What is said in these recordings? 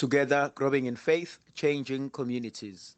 Together, growing in faith, changing communities.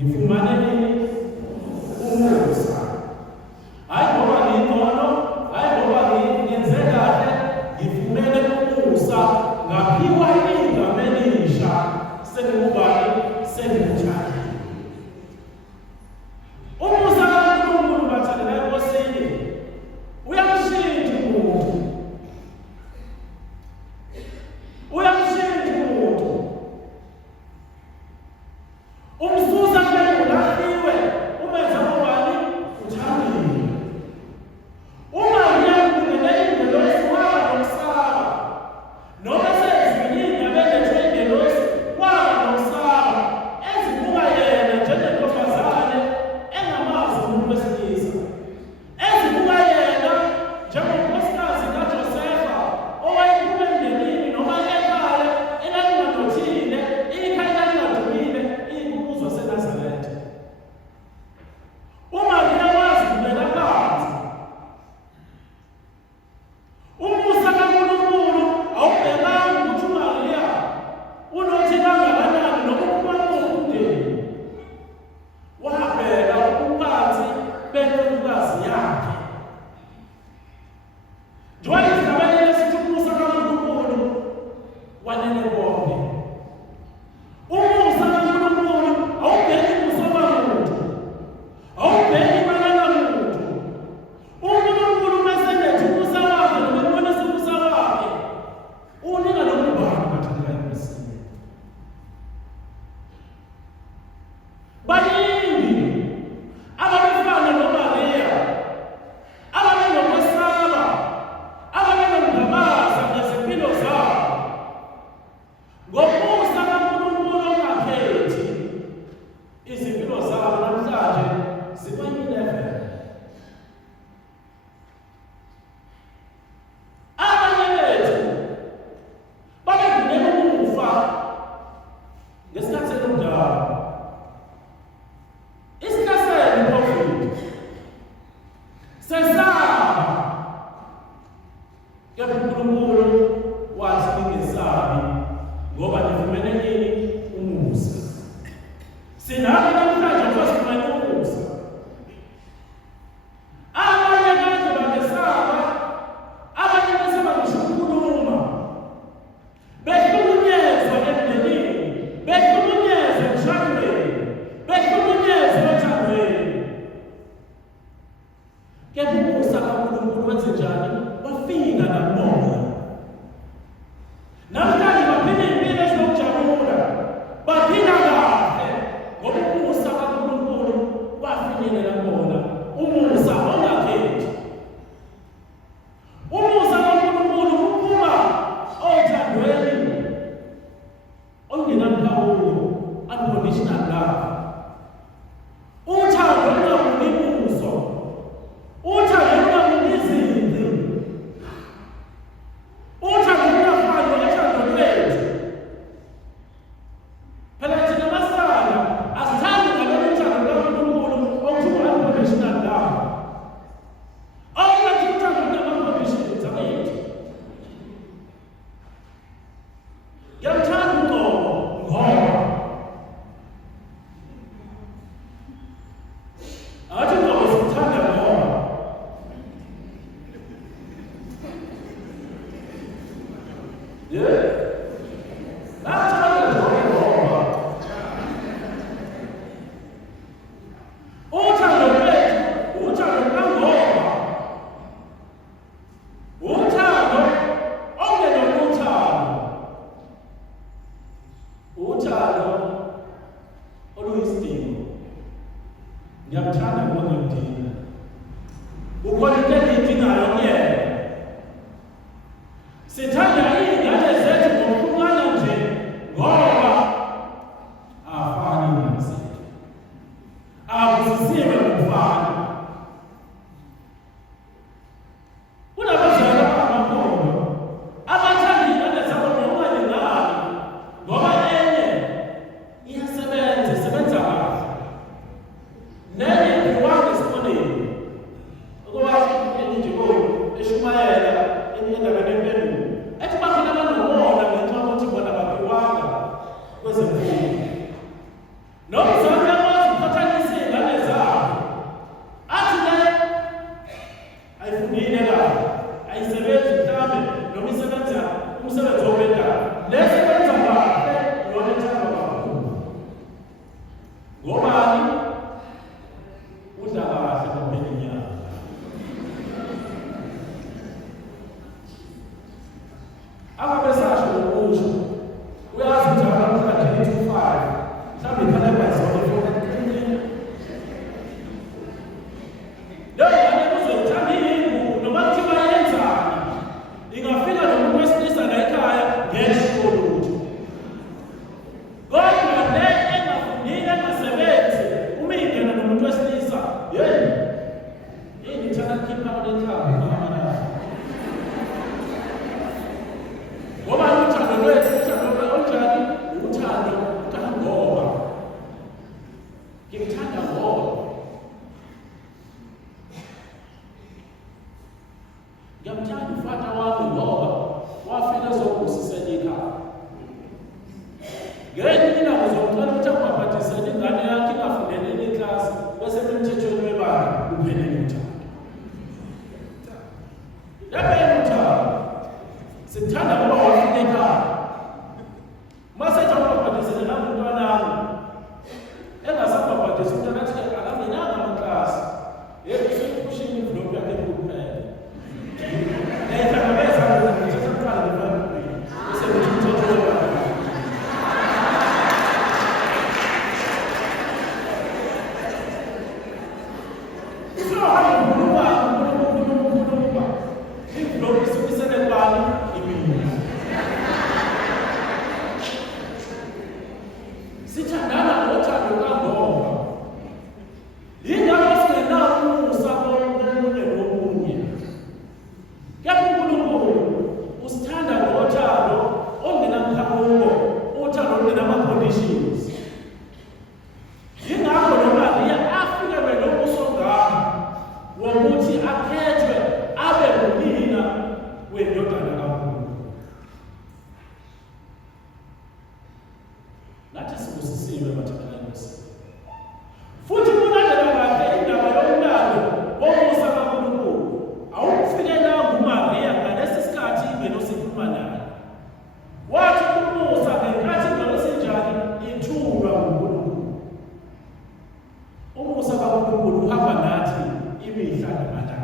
Ngifumane umusa. Hayi ngoba nathi sibusisiwe bathandana nkosi. Futhi kulandela kahle indaba yomlando womusa kaNkulunkulu awukufikelanga uMaria ngalesi sikhathi ingeno sikhuluma naye. Wathi umusa ngenkathi ingeno sinjani ithulwa nguNkulunkulu. Umusa kaNkulunkulu uhamba nathi imihla namalanga.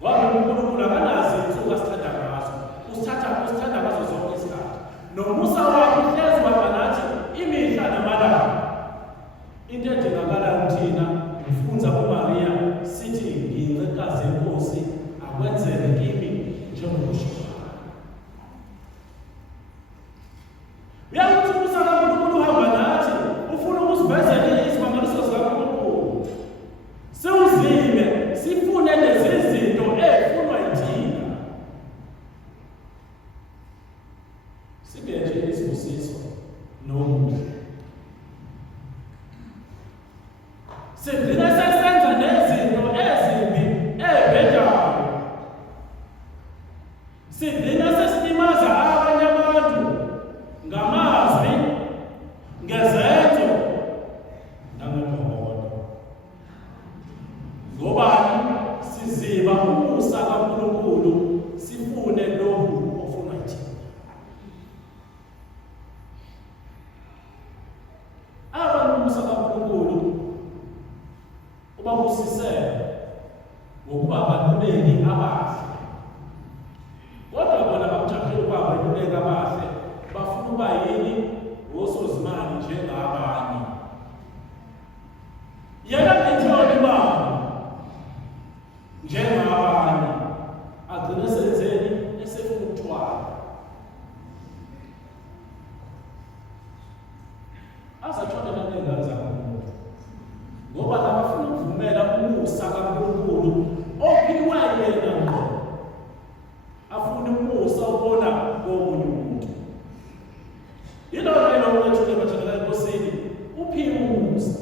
Ngoba uNkulunkulu akanazi insuku asithanda ngazo. Usithanda ngazo zonke isikhathi. Nomusa wakhe uhlezi uhamba nathi imihla namalanga. Into edingakala kuthina ufunza kuMaria sithi ngincekazi yenkosi akwenzeke kimi njengokusho. Uyakuthi umusa kaNkulunkulu uhamba nathi ufuna ukusivezela izimangaliso zikaNkulunkulu. Siwuzime sifune lezi zinto ezifunwa yithina. Singenje isibusiso nomusa. Sigcina sesenza nezinto ezimbi ezibhedayo. Sigcina sesilimaza abanye abantu ngamazwi, ngezenzo nangobuhodo. Ngobani siziba umusa kaNkulunkulu sifune lokhu ofunwa yithina. Umusa kaNkulunkulu ubabusisele ngokuba abaluleki abahle. Kodwa bona bakujahile ukuba abaluleki abahle bafuna ukuba yini osozimali njengabanye. Yena ngitholi bani njengabanye agcine senzeni esefuna ukuthwala. Azathole nangengane zaNkulunkulu. Ngoba labafuna ukuvumela umusa kaNkulunkulu ophiwe yena ngqo. Afuna umusa ubona komunye umuntu. Yilona wethu bathandana enkosini uphiwe umusa.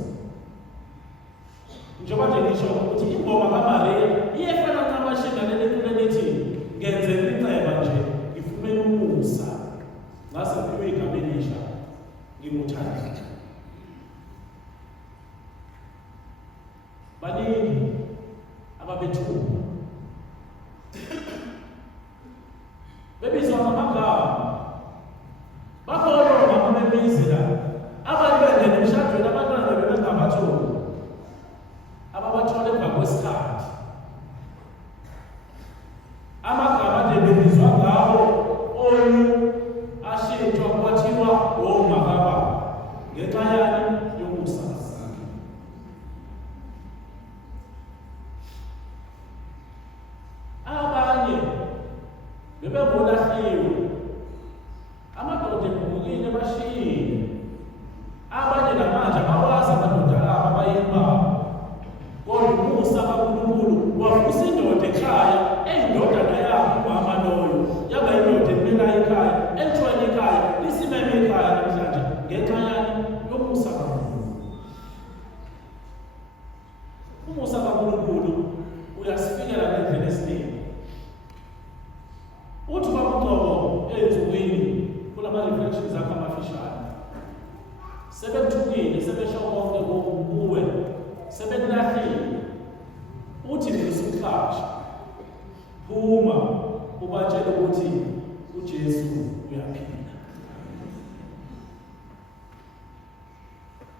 Njengoba nje ngisho ukuthi ingoma kaMaria iyefana namashinga leli lithi ngenze inceba nje ngifumene umusa. Ngase ngiphiwe igama elisha ngimuthanda. Baningi ababethuka bebizwa ngamagama bakhona ngama bemizi la abantu bengene emshadweni abantwana bebengabathola ababathola emva kwesikhathi amagama nje bebizwa ngawo onu ashintshwa kwathiwa omagaba ngenxa yani yomusa. Bebebonahliwe amadoda ebukile bashiyile abanye namanje abawazi amadoda aba bayimba. Kodwa umusa kaNkulunkulu wavusa indoda ekhaya eyindodana yakhe umama loyo yaba indoda emela ekhaya etshwele ekhaya lisimeme ekhaya namhlanje ngenxa yani yomusa kaNkulunkulu. Umusa kaNkulunkulu uyasifikela ngendlela esiningi. Uthi bakuqobo ezinsukwini kulama-reflections akho amafishane sebekuthukile sebesho konke kuwe sebekulahlile. Uthi ngesukuhlasha phuma ubatshele ukuthi uJesu uyaphila.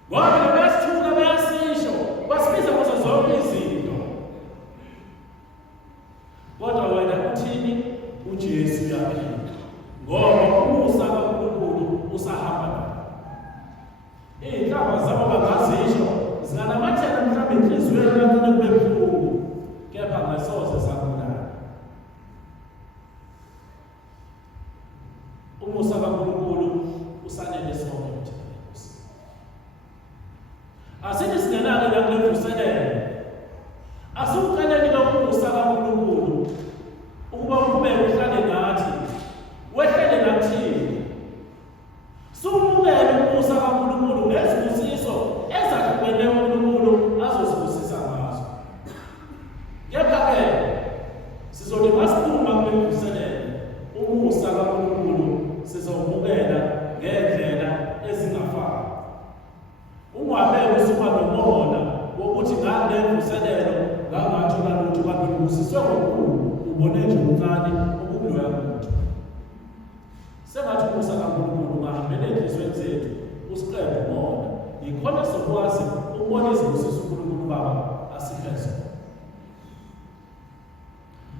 Ngoba bayasithuka bayasisho basibiza kuzo zonke izinto. Kodwa wena uthini? uJesu uyaphila. Ngoba umusa kaNkulunkulu usahamba nawe. Iy'nhlamba zabo bangazisho zinganamathela mhlawumbe enhliziyweni kancane kube buhlungu, kepha ngasoze sakubulala. Umusa kaNkulunkulu usanele sonke bathandana benkosi. Asithi singenake la kule mvuselelo asukuqaleni kamusa kaNkulunkulu ukuba uqhubeke uhlale nathi wehlele nakuthini. Sumukele umusa kaNkulunkulu ngezibusiso ezahlukene uNkulunkulu azosibusisa ngazo. Kepha-ke sizothi masiphuma kule mvuselelo umusa kaNkulunkulu sizowumukela ubusiswe ngokhulu ubone nje umncane okubuloya muntu. Sengathi umusa kaNkulunkulu ungahambela enhlizweni zethu usiqede ngona. Yikhona sokwazi ukubona izibusiso uNkulunkulu Baba asiphe zona.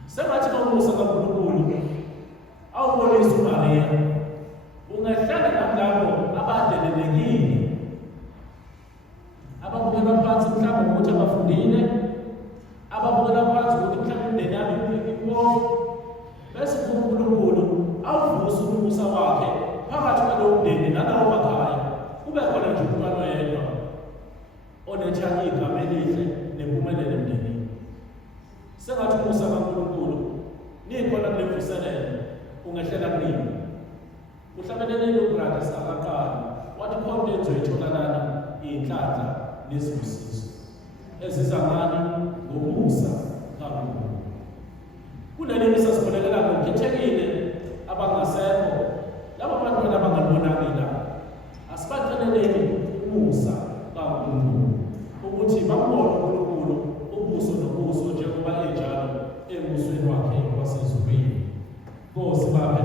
Sengathi umusa kaNkulunkulu awubonisa uMaria ungahlala nalabo abadelelekile ababukela phansi mhlawumbe ukuthi abafundile, ababukela phansi ukuthi mhlawumbe imindeni yabo impofu, bese uNkulunkulu awuvuse umusa wakhe phakathi kwalowo mndeni nalawo makhaya, kube khona nje umntwana oyedwa oletha igama elihle nempumelelo emndenini. Sengathi umusa kaNkulunkulu nikhona kule mvuselelo ungehlela kulimi. Uhlabelelele ubrada sakaqala wathi khona into ezitholalana iy'nhlanhla nezibusiso eziza ngani ngomusa kaNkulunkulu. Kuleli misa sibonakala ngokukhethekile abangasekho laba bantwana abangalibonakala, asibaceleleni umusa kaNkulunkulu ukuthi babone uNkulunkulu ubuso nobuso njengoba enjalo embusweni wakhe wasezulwini. Nkosi Baba